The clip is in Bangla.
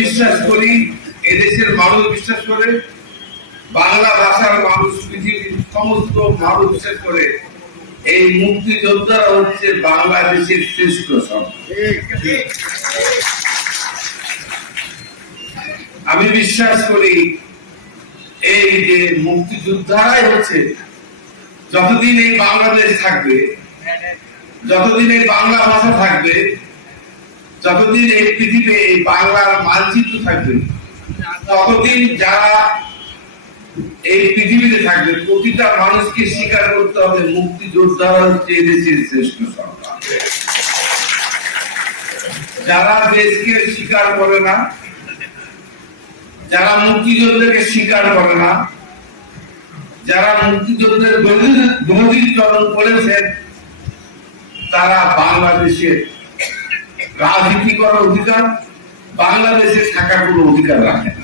বিশ্বাস করি এদেশের মানুষ বিশ্বাস করে, বাংলা ভাষার মানুষ, পৃথিবীর সমস্ত মানুষ বিশ্বাস করে। এই মুক্তিযোদ্ধারা হচ্ছে বাংলাদেশের শ্রেষ্ঠ সম্পদ আমি বিশ্বাস করি, এই যে মুক্তিযোদ্ধারাই হচ্ছে, যতদিন এই বাংলাদেশ থাকবে, যতদিন এই বাংলা ভাষা থাকবে যতদিন এই পৃথিবী এই বাংলার মানচিত্র থাকবে, ততদিন যারা এই পৃথিবীতে থাকবে, প্রতিটা মানুষকে স্বীকার করতে হবে মুক্তিযোদ্ধারা হচ্ছে এই দেশের শ্রেষ্ঠ সরকার যারা দেশকে স্বীকার করে না, যারা মুক্তিযোদ্ধাকে স্বীকার করে না, যারা মুক্তিযোদ্ধের মুক্তিযুদ্ধের বিরোধীকরণ করেছেন, তারা বাংলাদেশের রাজনীতি করার অধিকার বাংলাদেশে থাকার কোনো অধিকার রাখে না।